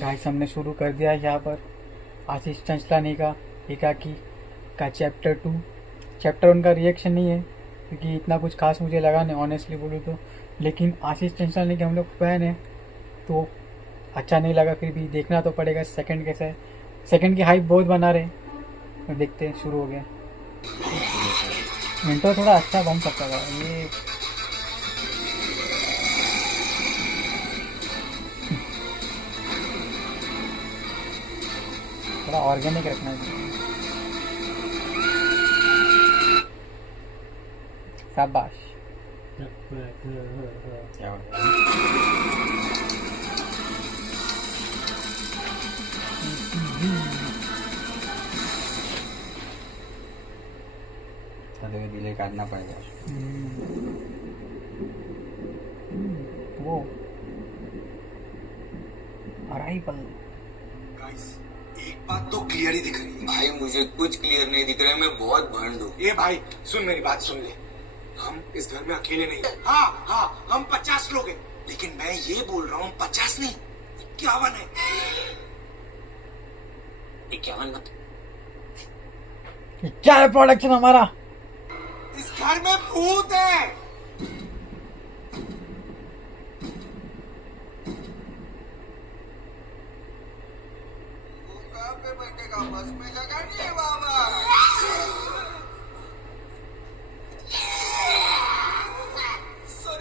Guys हमने शुरू कर दिया है यहाँ पर आशीष चंचलानी का एकाकी का चैप्टर 2। चैप्टर 1 का रिएक्शन नहीं है क्योंकि इतना कुछ खास मुझे लगा नहीं ऑनेस्टली बोलूँ तो, लेकिन आशीष चंचलानी के हम लोग फैन है तो अच्छा नहीं लगा, फिर भी देखना तो पड़ेगा। सेकंड कैसा है, सेकंड की हाइप बहुत बना रहे, तो देखते हैं। शुरू हो गया। इंट्रो थोड़ा अच्छा बन सकता था ये। थोड़ा ऑर्गेनिक रखना चाहिए। शाबाश। क्या डिले करना पड़ेगा। वो अराइवल। गाइस, एक बात तो क्लियर ही दिख रही है। भाई मुझे कुछ क्लियर नहीं दिख रहा है, मैं बहुत भंड हूँ। ये भाई सुन, मेरी बात सुन ले। हम इस घर में अकेले नहीं हैं। हाँ हम 50 लोग हैं, लेकिन मैं ये बोल रहा हूँ 50 नहीं 51 है। 51 मत। क्या है प्रोडक्शन हमारा? इस घर में भूत है। वो कहाँ पे बैठेगा? बस में जगह नहीं है बाबा।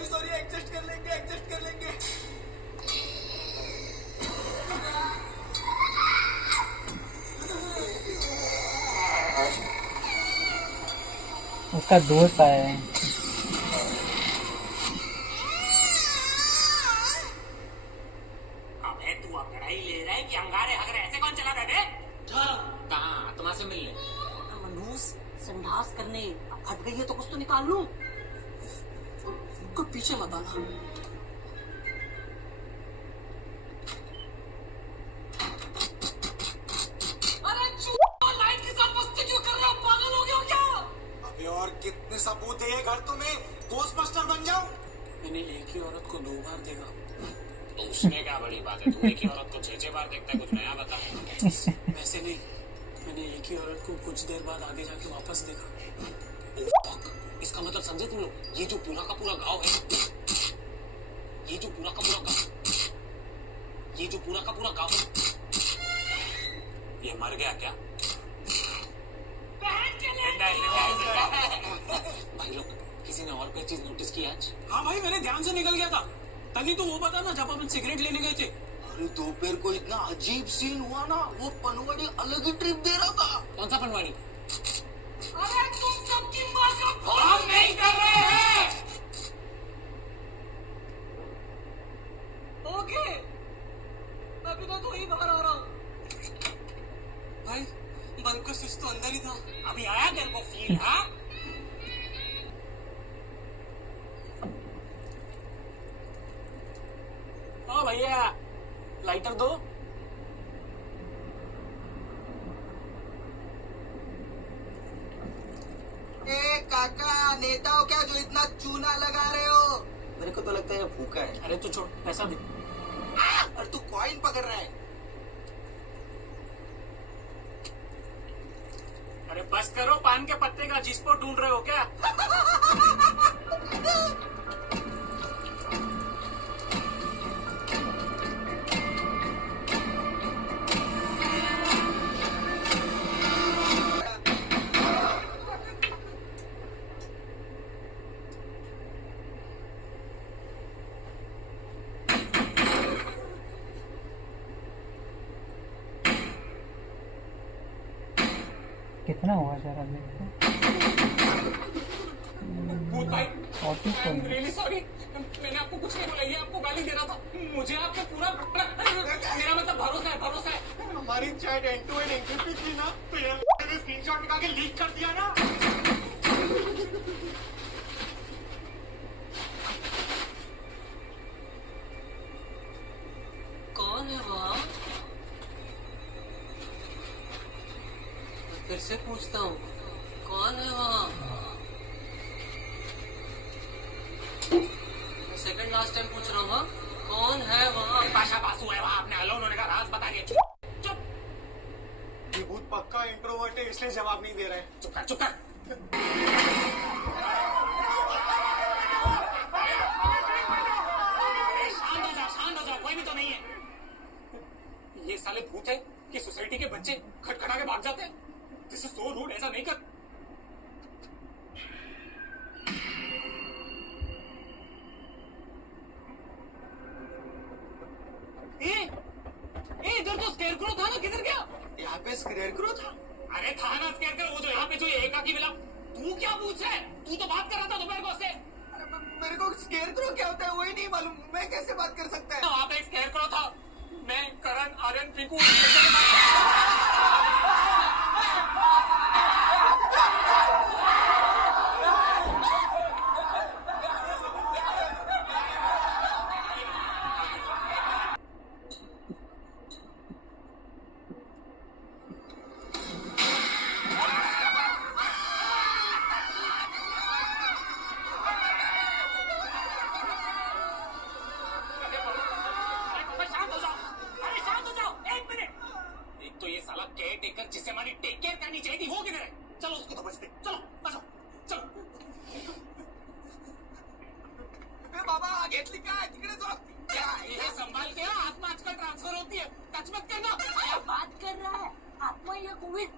सॉरी एडजस्ट कर लेंगे। उसका दोस्त आया है। अबे तू अंगड़ाई ले रहा है कि अंगारे हगरे ऐसे कौन चला रहा है? कहाँ आत्मा से मिलने? मनूस संडास करने फट गई है तो कुछ तो निकाल लूं। को पीछे मत आना। अरे लाइट के साथ मस्ती क्यों कर रहे हो? पागल हो गए हो क्या? अबे और कितने सबूत है ये घर तुम्हें? घोस्टबस्टर बन जाओ। मैंने एक ही औरत को 2 बार देखा। तो उसमें क्या बड़ी बात है? तू एक ही औरत को 6 बार देखता है, कुछ नया बता। वैसे नहीं, मैंने एक ही औरत को कुछ देर बाद आगे जाके वापस देखा। इसका मतलब समझे तुम लोग, ये जो पूरा का पूरा गांव है, ये जो पूरा का पूरा गांव है, ये मर गया क्या? भाई लोग, किसी ने और कोई चीज नोटिस की आज? हाँ भाई, मैंने ध्यान से निकल गया था। तभी तो वो बता ना जब अपन सिगरेट लेने गए थे। अरे दोपहर को इतना अजीब सीन हुआ ना, वो पनवाड़ी अलग ही ट्रिप दे रहा था। कौन सा पनवाड़ी? अरे तुम सबकी माँ का हम नहीं कर रहे हैं। ओके, अभी तो ही बाहर आ रहा हूँ। भाई बंद का स्विच तो अंदर ही था। अभी आया तेरे को फील? हाँ हाँ भैया, लाइटर दो। ए काका, नेता हो क्या जो इतना चूना लगा रहे हो? मेरे को तो लगता है ये भूखा है। अरे तू छोड़, पैसा दे। और तू कॉइन पकड़ रहा है। अरे बस करो, पान के पत्ते का जिसको ढूंढ रहे हो क्या? कितना हुआ जरा देखो। भूत भाई, रियली सॉरी, मैंने आपको कुछ नहीं बोला, ये आपको गाली दे रहा था। मुझे आप पे पूरा मेरा मतलब भरोसा है। हमारी chat end to end encrypted थी ना, तो ये स्क्रीनशॉट निकाल के लीक कर दिया ना। कौन है वहाँ? फिर से पूछता हूँ, कौन है वहाँ? सेकंड लास्ट टाइम पूछ रहा हूँ, कौन कौन है वहाँ? पाशा बासु है वहाँ, आपने हेलो उन्होंने कहा राज बता रही है। चुप। ये भूत पक्का इंट्रोवर्ट है इसलिए जवाब नहीं दे रहा है। चुप कर, चुप कर। शांत हो जाओ, कोई भी तो नहीं है। ये साले भूत है कि सोसाइटी के बच्चे खटखटा के भाग जाते हैं। दिस इज सो रूड, ऐसा नहीं कर। इधर तो स्केयरक्रो था ना, किधर गया? यहाँ पे स्क्रेयरक्रो था। अरे था ना स्केयरक्रो, वो जो यहाँ पे जो ये एकाकी मिला। तू क्या पूछ रहा है? तू तो बात कर रहा था दोपहर को उससे। मेरे को स्केयरक्रो क्या होता है वही नहीं मालूम, मैं कैसे बात कर सकता है? वहाँ पे एक स्केयरक्रो था। मैं करण आर्यन पिंकू शांत हो जाओ। अरे शांत हो जाओ, एक मिनट। एक तो ये साला केयर टेकर जिसे हमारी टेक केयर करनी चाहिए थी, वो किधर है? चलो उसको तो बचते, चलो आ जाओ, चलो। बाबा घेतली काय तिकडे जाऊ. क्या ये संभाल के आत्मा आजकल ट्रांसफर होती है, टच मत करना। क्या बात कर रहा है? आत्मा या कोविड?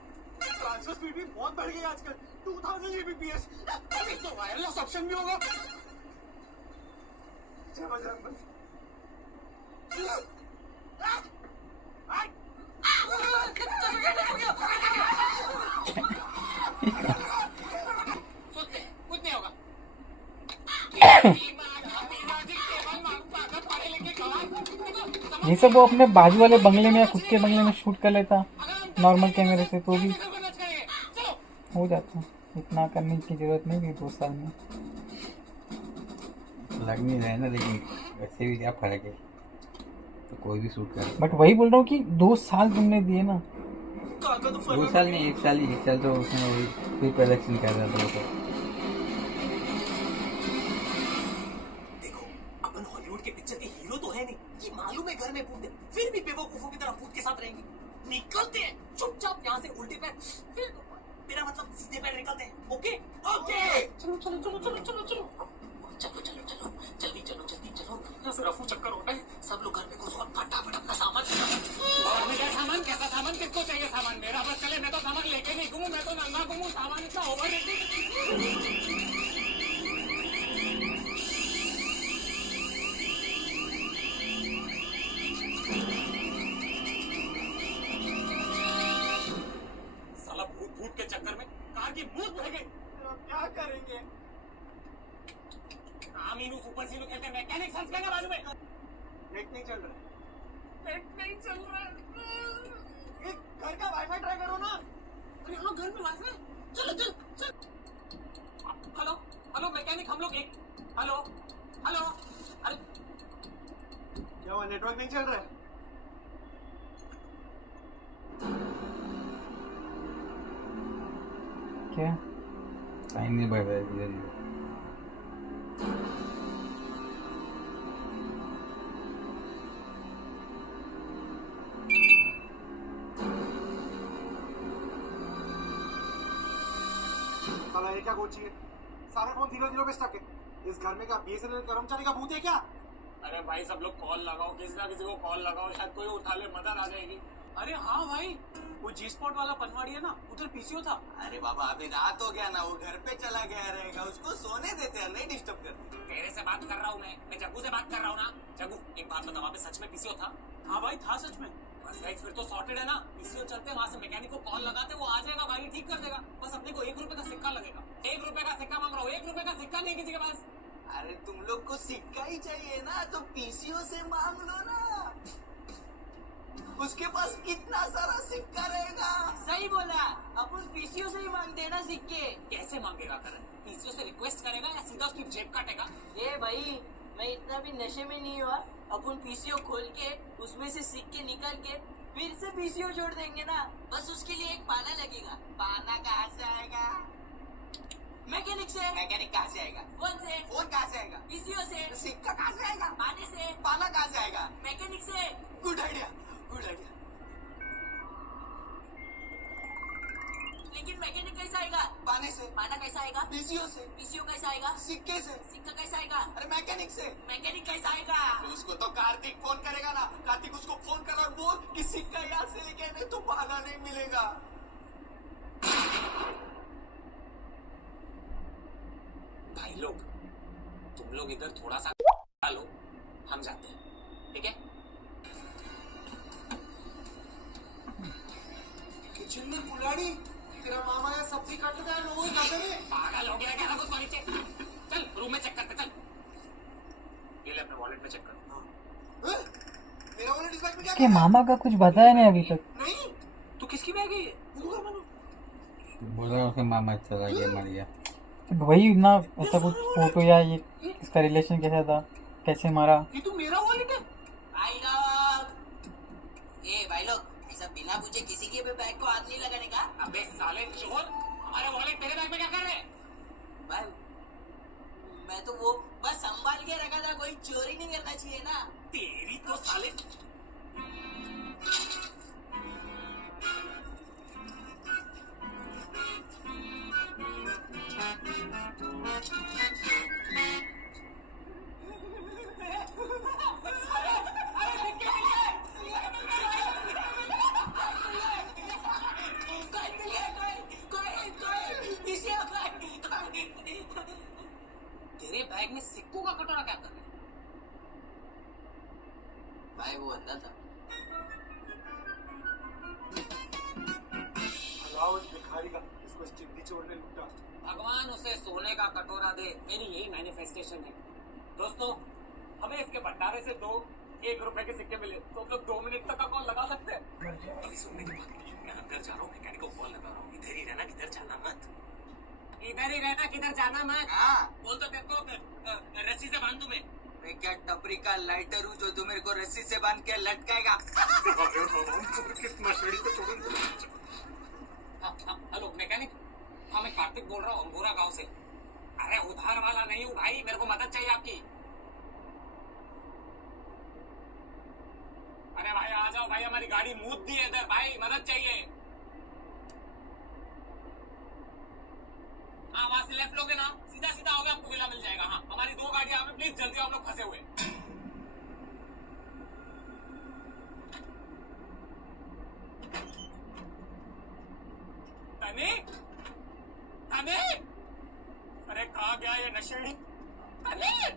ट्रांसफर स्पीड भी बहुत बढ़ गई है आजकल, 2000 Mbps। अभी तो वायरलेस ऑप्शन भी होगा। जय बजरंग बली। सोचते हैं, कुछ नहीं होगा। ये सब वो अपने बाजू वाले बंगले में या खुद के बंगले में शूट कर लेता नॉर्मल कैमरे से, तो भी हो जाता। इतना करने की जरूरत नहीं थी 2 साल में। लग नहीं रहा है ना, लेकिन वैसे भी क्या फर्क है, तो कोई भी शूट कर। बट वही बोल रहा हूँ कि 2 साल तुमने दिए ना। 2 साल नहीं, 1 साल ही, 1 साल तो उसने वही प्री प्रोडक्शन कर रहा था वो तो। देखो, अपन हॉलीवुड के पिक्चर के हीरो तो है नहीं, ये मालूम है घर में भूत है, फिर भी बेवकूफों की तरह भूत के साथ रहेंगे। निकलते हैं चुपचाप यहाँ से, उल्टे पैर, फिर मेरा मतलब सीधे पैर निकलते हैं। ओके ओके, चलो चलो चलो चलो चलो चलो चलो चलो चलो जल्दी चलो जल्दी चलो। यहाँ से रफू चक्कर होता है। सब लोग घर में घुसो, फटाफट अपना सामान और मेरा सामान, कैसा सामान, किसको चाहिए सामान? मेरा बस चले, मैं तो सामान लेके नहीं घूमूं, मैं तो नंगा घूमूं। सामान इतना ओवर साला भूत भूत के चक्कर में कार की भूत बह गई। क्या करेंगे? मीनू सुपर सीनू खेलते मैकेनिक संस में बाजू में। नेट नहीं चल रहा है, नेट नहीं चल रहा है। एक घर का वाईफाई ट्राई करो ना। अरे हाँ, घर में वाईफाई। चलो चल चल। हेलो हेलो मैकेनिक, हम लोग एक, हेलो हेलो। अरे क्या हुआ, नेटवर्क नहीं चल रहा है? क्या टाइम नहीं बढ़ रहा है धीरे धीरे। साला ये क्या कोची है? सारे फोन 0 पे स्टक है। इस घर में क्या BSNL कर्मचारी का भूत है क्या? अरे भाई सब लोग कॉल लगाओ, किसी ना किसी को कॉल लगाओ, शायद कोई उठा ले, मदद आ जाएगी। अरे हाँ भाई, वो जी स्पॉट वाला पनवाड़ी है ना, उधर पीसीओ था। अरे बाबा अभी रात हो गया ना, वो घर पे चला गया रहेगा, उसको सोने देते हैं, नहीं डिस्टर्ब करते। तेरे से बात कर रहा हूँ मैं जग्गू से बात कर रहा हूँ ना। जग्गू एक बात बता, वहाँ पे सच में पीसीओ था? हाँ भाई था सच में। बस गाइस फिर तो सॉर्टेड है ना। पीसीओ चलते, वहाँ से मैकेनिक को कॉल लगाते, वो आ जाएगा, गाड़ी ठीक कर देगा। बस अपने को 1 रुपए का सिक्का लगेगा। 1 रुपए का सिक्का मांग रहा हूँ, 1 रुपए का सिक्का नहीं किसी के पास। अरे तुम लोग को सिक्का ही चाहिए ना, तो पीसीओ से मांग लो ना, उसके पास कितना सारा सिक्का रहेगा। सही बोला, अपन पीसीओ से ही मांगते हैं ना सिक्के। कैसे मांगेगा करण? पीसीओ से रिक्वेस्ट करेगा या सीधा उसकी जेब काटेगा? ए भाई, मैं इतना भी नशे में नहीं हुआ। अपन पीसीओ खोल के उसमें से सिक्के निकाल के फिर से पीसीओ जोड़ देंगे ना। बस उसके लिए एक पाना लगेगा। पाना कहाँ से आएगा? मैकेनिक से। मैकेनिक कहाँ से आएगा? फोन से। फोन कहाँ से आएगा? पीसीओ से। सिक्का कहाँ से आएगा? पानी से। पाना कहाँ से आएगा? आएगा? मैकेनिक से। Good idea, good idea. लेकिन मैकेनिक कैसा आएगा? पाने से। पाना कैसा आएगा? पीसीओ से। पीसीओ कैसा आएगा? सिक्के से। सिक्का कैसा आएगा? अरे मैकेनिक से। मैकेनिक कैसा आएगा? उसको तो कार्तिक फोन करेगा ना। कार्तिक उसको फोन कर और बोल कि सिक्का यहाँ से लेके नहीं तो पाना नहीं मिलेगा। भाई लोग, तुम लोग इधर थोड़ा सा लो, हम जाते हैं, ठीक है? किचन में कुल्हाड़ी? तेरा मामा यहाँ सब्जी काटता है लोगों के खाते में। पागल हो गया क्या? ना कुछ सॉरी चेक। चल रूम में चेक करते, चल। ये ले अपने वॉलेट में चेक कर। हाँ? मेरा वॉलेट इस बैग में क्या इसके कर रहा है? मामा का कुछ बताया नहीं अभी तक। नहीं, तू किसकी बैग है ये? दूंगा मानो। बोला उसका मामा चला गया, मर गया। वही ना, ऐसा कुछ फोटो या ये इसका रिलेशन कैसा था, कैसे मारा। ये तो मेरा वॉलेट है। भाई लोग, ए भाई लोग, ऐसा बिना पूछे किसी के भी बैग को हाथ नहीं लगाने का। अबे साले चोर, हमारे वॉलेट तेरे बैग में क्या कर रहे हैं? भाई मैं तो वो बस संभाल के रखा था, कोई चोरी नहीं करना चाहिए ना। तेरी तो साले। तेरे बैग में सिक्कों का कटोरा क्या कर रहा है? भाई वो अंदर था। अलाउ इस भिखारी का, इसको इस चिट्ठी चोर ने लूटा। भगवान उसे सोने का कटोरा दे, मेरी यही मैनिफेस्टेशन है। दोस्तों, हमें इसके भंडारे से 2 1 रुपए के सिक्के मिले तो हम लोग 2 मिनट तक का कॉल लगा सकते हैं। अभी सुनने के बाद मैं अंदर जा रहा हूँ, मैकेनिक को कॉल लगा रहा हूँ। इधर ही रहना, किधर जाना मत। इधर ही रहना, किधर जाना मत। हाँ, बोल तो तेरे को रस्सी से बांध दूं मैं। मैं क्या टपरी का लाइटर हूँ जो तू मेरे को रस्सी से बांध के लटकाएगा? हेलो मैकेनिक, हाँ मैं कार्तिक बोल रहा हूँ अंगूरा गांव से। अरे उधार वाला नहीं हूँ भाई, मेरे को मदद चाहिए आपकी। अरे भाई आ जाओ भाई, हमारी गाड़ी मूद दी है इधर भाई, मदद चाहिए। हाँ वहां से लेफ्ट लोगे ना, सीधा सीधा आओगे, आपको विला मिल जाएगा। हाँ हमारी 2 गाड़ियां हैं, प्लीज जल्दी आओ, हम लोग फंसे हुए। तनिक, तनिक, अरे कहाँ गया ये नशेड़ी? तनिक,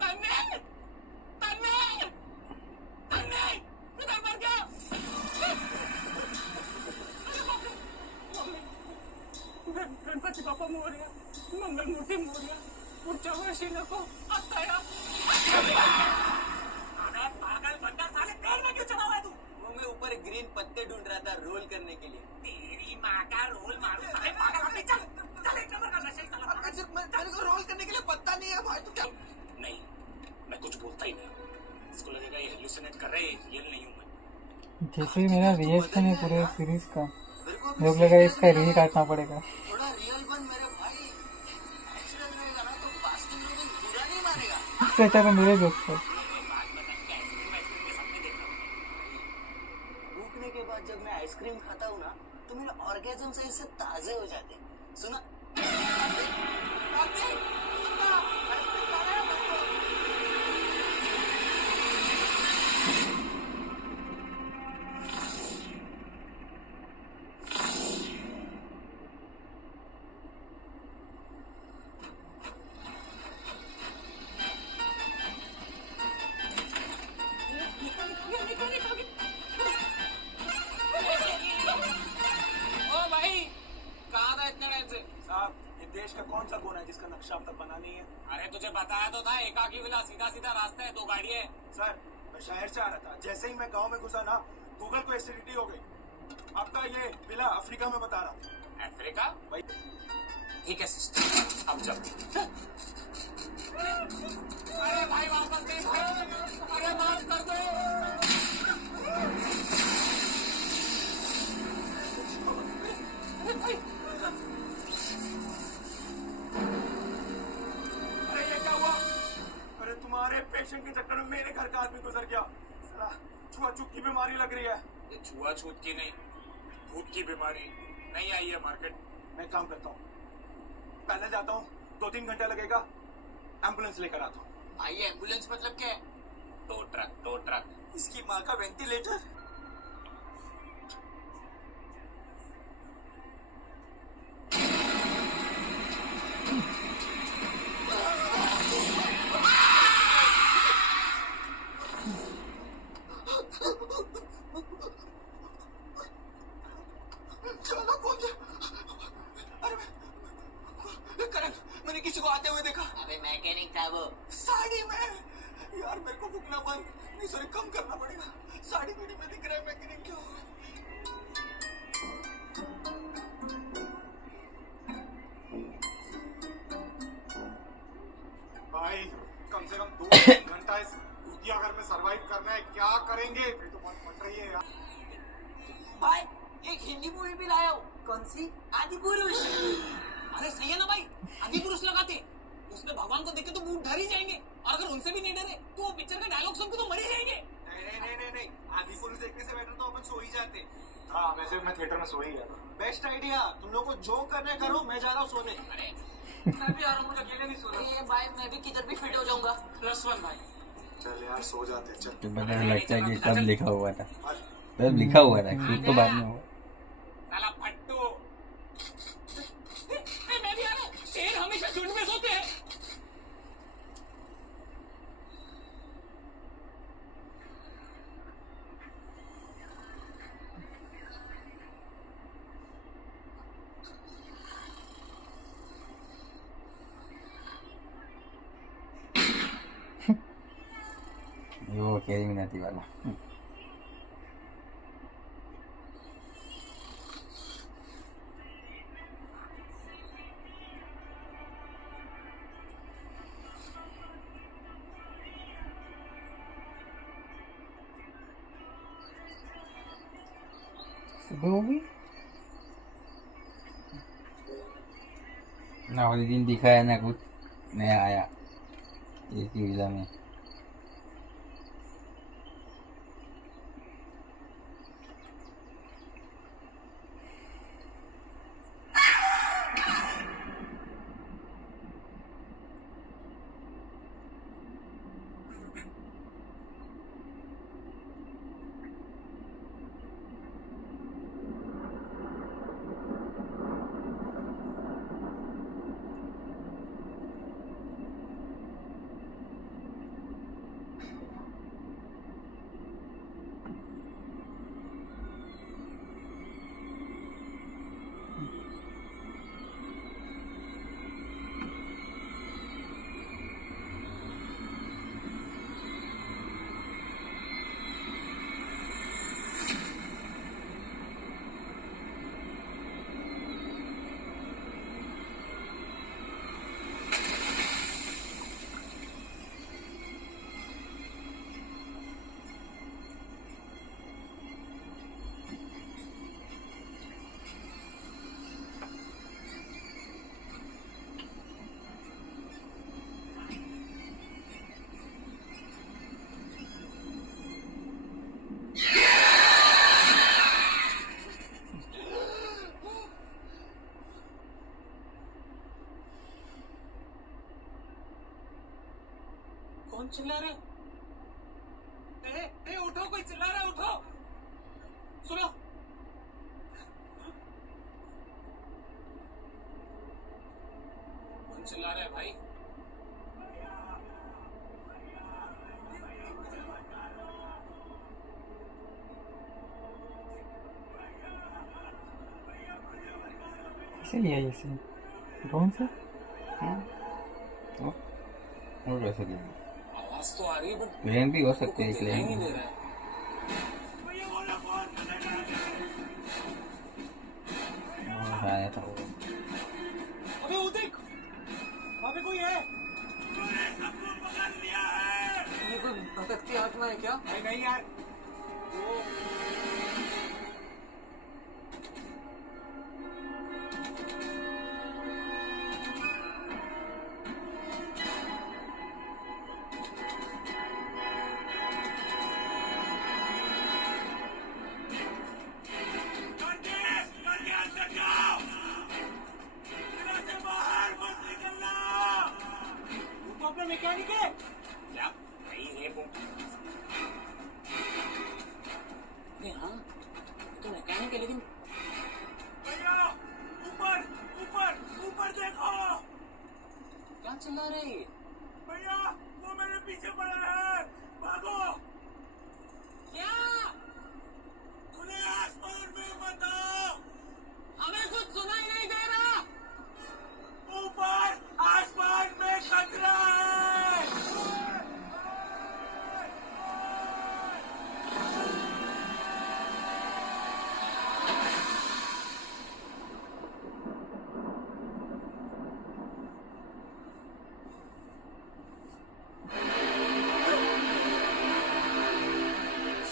तनिक, तनिक, तनिक, किधर मर गया? गणपति बाप्पा मोरया, मंगल मूर्ति मोरया, उच्चवशील को अत्तया। अरे पागल बंदा, साले पेड़ में क्यों चढ़ा हुआ है तू? वो मैं ऊपर ग्रीन पत्ते ढूंढ रहा था रोल करने के लिए। तेरी माँ का रोल मारू साले पागल आदमी। चल चल, 1 नंबर का नशा ही चला। मेरे को रोल करने के लिए पत्ता नहीं है भाई, तू क्या? नहीं, मैं कुछ बोलता ही नहीं। इसको लगेगा ये हेलुसिनेट कर रहे हैं, रियल नहीं हूँ मैं। जैसे ही मेरा रिएक्शन है पूरे सीरीज का, मेरे को लगा इसका री काटना पड़ेगा। थोड़ा रियल बन मेरे भाई। एक्सीडेंट रहेगा ना तो फास्टिंग में बुरा नहीं मानेगा। इससे अच्छा तो मेरे जोक्स है। भूखने के बाद जब मैं आइसक्रीम खाता हूँ ना तो मेरे ऑर्गेजम से इससे ताजे हो जाते। सुना? ओ भाई, कहाँ था इतने टाइम से? साहब, ये देश का कौन सा कोना है जिसका नक्शा अब तक बना नहीं है? अरे तुझे बताया तो था, एकाकी विला, सीधा सीधा रास्ता है, 2 गाड़ियां है। सर, मैं शहर से आ रहा था, जैसे ही मैं गांव में घुसा ना, गूगल को एसिडिटी हो गई। आपका ये विला अफ्रीका में बता रहा था। अफ्रीका? भाई ठीक है सिस्टर, अब चल। अरे भाई वापस दे भाई, अरे माफ कर दो। अरे ये क्या हुआ? अरे तुम्हारे पेशेंट के चक्कर में मेरे घर का आदमी गुजर गया। छुआछूत की बीमारी लग रही है। ये छुआछूत की नहीं, भूत की बीमारी नहीं आई है मार्केट। मैं काम करता हूँ, पहले जाता हूँ, 2-3 घंटे लगेगा, एम्बुलेंस लेकर आता हूँ। भाई एम्बुलेंस मतलब क्या है? 2 ट्रक। इसकी माँ का वेंटिलेटर। चलो कौन है? अरे करण, मैंने किसी को आते हुए देखा। अबे मैकेनिक था वो। साड़ी में। यार मेरे को भूखना बंद, नहीं सॉरी कम करना पड़ेगा। साड़ी पीड़ी में दिख रहा है मैकेनिक क्यों? भाई कम से कम 2 घंटा इस भूतिया घर में सरवाइव करना है, क्या करेंगे? फिर तो बहुत फट रही है यार। भाई एक हिंदी मूवी भी लाया हूँ। कौन सी? आदि पुरुष। अरे सही है ना भाई, आदि पुरुष लगाते। उसमें भगवान को देख के तो भूत डर ही जाएंगे, और अगर उनसे भी नहीं डरे तो वो पिक्चर का डायलॉग सुन के तो मर ही जाएंगे। नहीं, आदि पुरुष देखने से बेटर तो अपन सो ही जाते। हाँ वैसे मैं थिएटर में सो ही गया। बेस्ट आइडिया, तुम लोग को जो करना है करो, मैं जा रहा हूँ सोने। अरे मैं भी आ रहा हूँ, मुझे अकेले नहीं सोना। ये भाई मैं भी किधर भी फिट हो जाऊंगा। +1 भाई। चल यार सो जाते हैं, चल। तो पता लगता है कि कब लिखा हुआ था, तब लिखा हुआ था, शूट तो बाद में हुआ। साला फट्टू। मैं भी आ रहा हूँ। शेर हमेशा झुंड में सोते हैं। वो कैरी मिनाती वाला। सुबह हो गई। ना वाले दिन दिखाया ना कुछ नया आया एक ही विला में। कौन चिल्ला रहा है? उठो, कोई चिल्ला रहा है, उठो। सुनो। कौन चिल्ला रहा है भाई? कैसे लिया ये सीन? ड्रोन से? और कैसे दिया? आवाज तो आ रही है बट प्लेन भी हो सकते हैं, दिखाई नहीं प्लेन दे रहा है। आया था वो। अबे वो देख, वहाँ पे कोई है। ये कोई भटकती आत्मा है क्या? नहीं यार, वो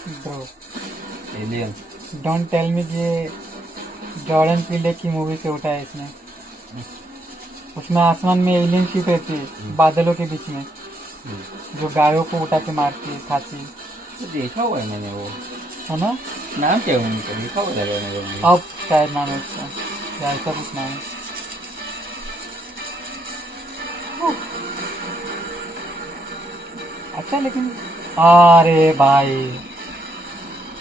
bro alien. Don't tell me कि ये जॉर्डन पीले की मूवी से उठा है इसने। उसमें आसमान में एलियन शिप रहती है बादलों के बीच में, जो गायों को उठा के मारती है, खाती है, तो देखा हुआ है मैंने वो। है ना? नाम क्या है उनका? देखा हुआ लगा है मेरे को। अब शायद नाम है उसका, या ऐसा कुछ नाम है। अच्छा लेकिन अरे भाई,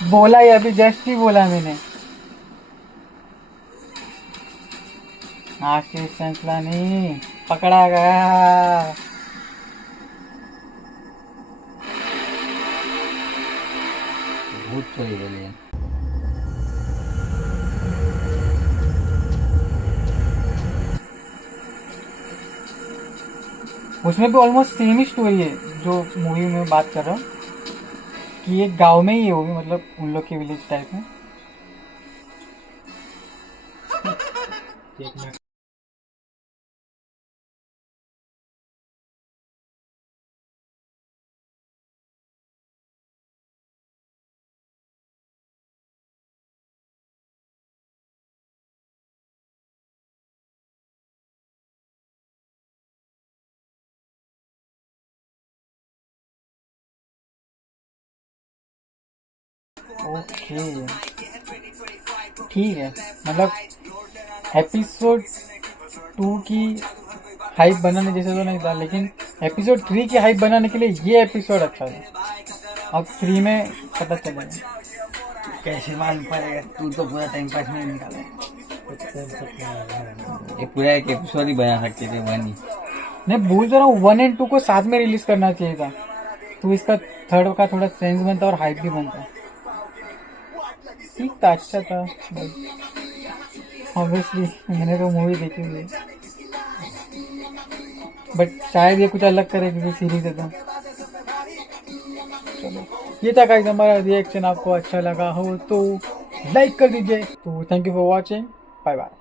बोला ही अभी, जस्ट ही बोला मैंने। आशीष चंचलानी पकड़ा गया। भूत तो ही एलियन। उसमें भी ऑलमोस्ट सेम ही स्टोरी है जो मूवी में बात कर रहा हूँ, कि एक गांव में ही है वो भी, मतलब उन लोग के विलेज टाइप में। ओके ठीक है, मतलब एपिसोड 2 की हाइप बनाने जैसे तो नहीं था, लेकिन एपिसोड 3 की हाइप बनाने के लिए ये एपिसोड अच्छा था। अब 3 में पता चलेगा। कैसे मालूम पड़ेगा? तू तो पूरा टाइम पास नहीं निकाला है। ये पूरा एक एपिसोड ही बना सकते थे, बनी। मैं बोल तो रहा हूँ 1 और 2 को साथ में रिलीज करना चाहिए था, तो इसका थर्ड का थोड़ा सेंस बनता और हाइप भी बनता। ठीक था, अच्छा था। ऑब्वियसली मैंने तो मूवी देखी हुई है, बट शायद ये कुछ अलग करे क्योंकि सीरीज है तो। चलो, ये था गाइस हमारा रिएक्शन। आपको अच्छा लगा हो तो लाइक कर दीजिए। तो thank you for watching, bye bye.